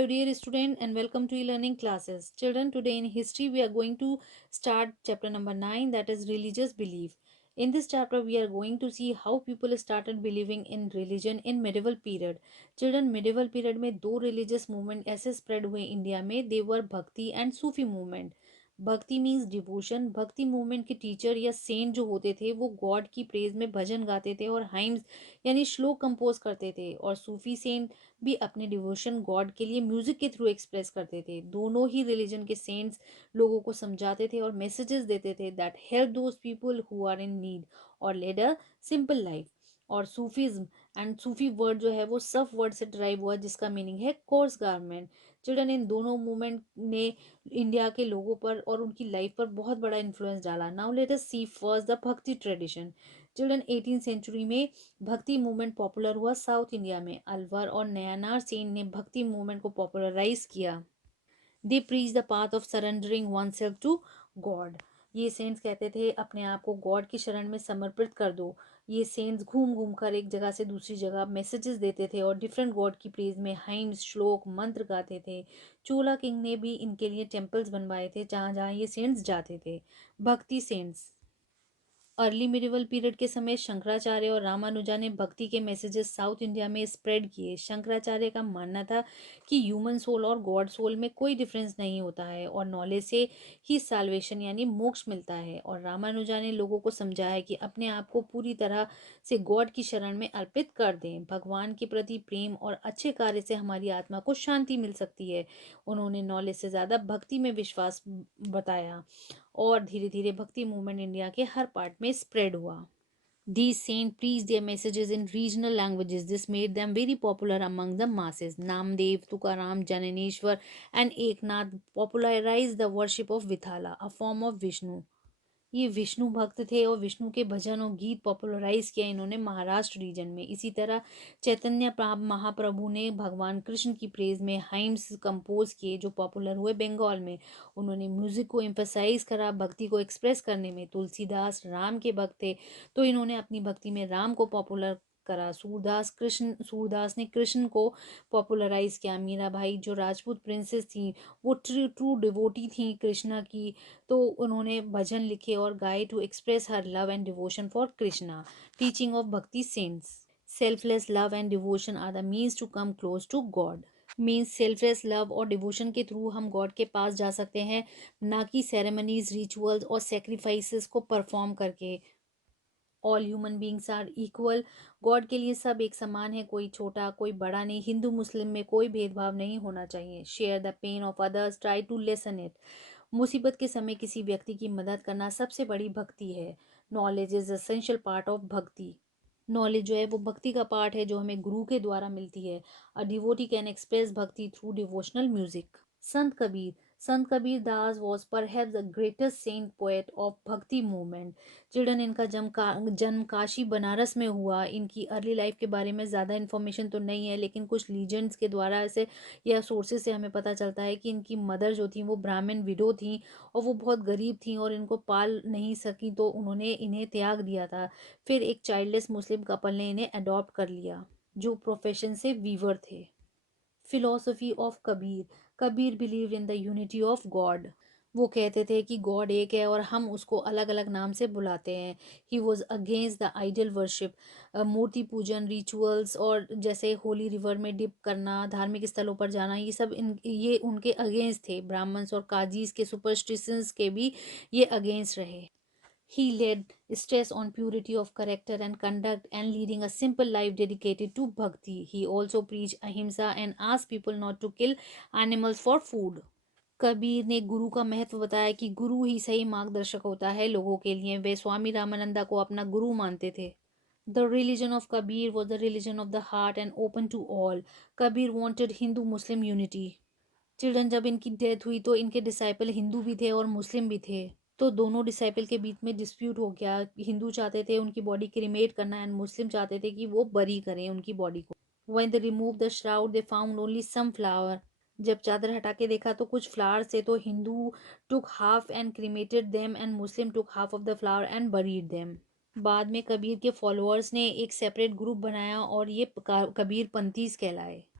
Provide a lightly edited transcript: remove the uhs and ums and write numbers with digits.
Hello, dear student, and welcome to e-learning classes. Children, today in history we are going to start chapter number 9, that is religious belief. In this chapter we are going to see how people started believing in religion in medieval period. Children, medieval period में दो religious movement ऐसे spread हुए India में. They were भक्ति and Sufi movement. भक्ति means devotion. भक्ति movement के teacher या सेंट जो होते थे वो गॉड की प्रेज में भजन गाते थे और हाइम्स यानी श्लोक कंपोज करते थे. और सूफी सेंट भी अपने डिवोशन गॉड के लिए म्यूजिक के थ्रू एक्सप्रेस करते थे. दोनों ही रिलीजन के सेंट्स लोगों को समझाते थे और मैसेजेस देते थे that help those people who are in need और लेड अ सिंपल लाइफ. और सूफीज्म एंड सूफी वर्ड जो है वो सफ वर्ड से ड्राइव हुआ जिसका मीनिंग है कोर्स गारमेंट. चिल्ड्रन, इन दोनों मूवमेंट ने इंडिया के लोगों पर और उनकी लाइफ पर बहुत बड़ा इन्फ्लुएंस डाला. Now let us see first the bhakti tradition. Children, 18th century में भक्ति मूवमेंट पॉपुलर हुआ साउथ इंडिया में. अलवर और नयानार सेन ने भक्ति मूवमेंट को पॉपुलराइज किया. They preach the path of surrendering one self to God. ये सेंट्स कहते थे अपने आप को गॉड की शरण में समर्पित कर दो. ये सेंट्स घूम घूम कर एक जगह से दूसरी जगह मैसेजेस देते थे और डिफरेंट गॉड की प्रेज में हाइम्स श्लोक मंत्र गाते थे. चोला किंग ने भी इनके लिए टेम्पल्स बनवाए थे जहाँ जहाँ ये सेंट्स जाते थे. भक्ति सेंट्स. अर्ली मिडिवल पीरियड के समय शंकराचार्य और रामानुजा ने भक्ति के मैसेजेस साउथ इंडिया में स्प्रेड किए. शंकराचार्य का मानना था कि ह्यूमन सोल और गॉड सोल में कोई डिफरेंस नहीं होता है और नॉलेज से ही साल्वेशन यानी मोक्ष मिलता है. और रामानुजा ने लोगों को समझाया कि अपने आप को पूरी तरह से गॉड की शरण में अर्पित कर दें. भगवान के प्रति प्रेम और अच्छे कार्य से हमारी आत्मा को शांति मिल सकती है. उन्होंने नॉलेज से ज़्यादा भक्ति में विश्वास बताया और धीरे धीरे भक्ति मूवमेंट इंडिया के हर पार्ट में स्प्रेड हुआ. These saints preached their messages in regional languages. This made them very popular among the masses. Namdev, Tukaram, Jananeshwar, and Eknath popularized the worship of Vithala, a form of Vishnu. ये विष्णु भक्त थे और विष्णु के भजन और गीत popularise किया इन्होंने Maharashtra reason में. इसी तरह चैतन्य महाप्रभु ने भगवान कृष्ण की प्रेज में हाइम्स कंपोज किए जो पॉपुलर हुए बंगाल में. उन्होंने म्यूजिक को एम्फसाइज करा भक्ति को एक्सप्रेस करने में. तुलसीदास राम के भक्त थे तो इन्होंने अपनी भक्ति में राम को पॉपुलर करा. सूरदास ने कृष्ण को पॉपुलराइज किया. मीराबाई जो राजपूत प्रिंसेस थी वो ट्रू डिवोटी थी कृष्णा की तो उन्होंने भजन लिखे और गाए to express her love and devotion for Krishna. Teaching of bhakti saints. Selfless love and devotion are the means to come close to God. Means selfless love और डिवोशन के थ्रू हम गॉड के पास जा सकते हैं ना कि सेरेमनीज रिचुअल्स और सेक्रीफाइसेस को परफॉर्म करके. All human beings are equal. God के लिए सब एक समान है. कोई छोटा कोई बड़ा नहीं. हिंदू मुस्लिम में कोई भेदभाव नहीं होना चाहिए. Share the pain of others, try to lessen it. मुसीबत के समय किसी व्यक्ति की मदद करना सबसे बड़ी भक्ति है. Knowledge is essential part of भक्ति. नॉलेज जो है वो भक्ति का पार्ट है जो हमें गुरु के द्वारा मिलती है. A devotee can express bhakti through devotional music. Sant Kabir. Sant Kabir Das was perhaps the greatest saint poet of bhakti movement. Children, इनका जन्म काशी बनारस में हुआ. इनकी अर्ली लाइफ के बारे में ज़्यादा इन्फॉर्मेशन तो नहीं है लेकिन कुछ लीजेंड्स के द्वारा ऐसे या सोर्सेज से हमें पता चलता है कि इनकी मदर जो थी वो ब्राह्मण विडो थी और वो बहुत गरीब थी और इनको पाल नहीं सकी तो उन्होंने इन्हें त्याग दिया था. फिर एक चाइल्डलेस मुस्लिम कपल ने इन्हें अडॉप्ट कर लिया जो प्रोफेशन से वीवर थे. Philosophy of Kabir. Kabir believe in the unity of God. वो कहते थे कि गॉड एक है और हम उसको अलग अलग नाम से बुलाते हैं. He was against the idol worship. मूर्ति पूजन रिचुअल्स और जैसे होली रिवर में डिप करना धार्मिक स्थलों पर जाना ये उनके अगेंस्ट थे. ब्राह्मण्स और काजीज के सुपरस्टिशंस के भी ये अगेंस्ट रहे. He laid stress on purity of character and conduct and leading a simple life dedicated to bhakti. He also preached ahimsa and asked people not to kill animals for food. Kabir ने गुरु का महत्व बताया कि गुरु ही सही मार्गदर्शक होता है लोगों के लिए. वे स्वामी रामानंदा को अपना गुरु मानते थे. The religion of Kabir was the religion of the heart and open to all. Kabir wanted Hindu Muslim unity. Children, जब इनकी डेथ हुई तो इनके डिसाइपल हिंदू भी थे और मुस्लिम भी थे तो दोनों डिसाइपल के बीच में डिस्प्यूट हो गया. हिंदू चाहते थे उनकी बॉडी क्रिमेट करना एंड मुस्लिम चाहते थे कि वो बरी करें उनकी बॉडी को. When they remove the shroud they found only some flower. जब चादर हटा के देखा तो कुछ फ्लावर्स थे तो Hindu took half and cremated them and Muslim took half of the flower and buried them. बाद में कबीर के फॉलोअर्स ने एक सेपरेट ग्रुप बनाया और ये कबीर पंथीज कहलाए.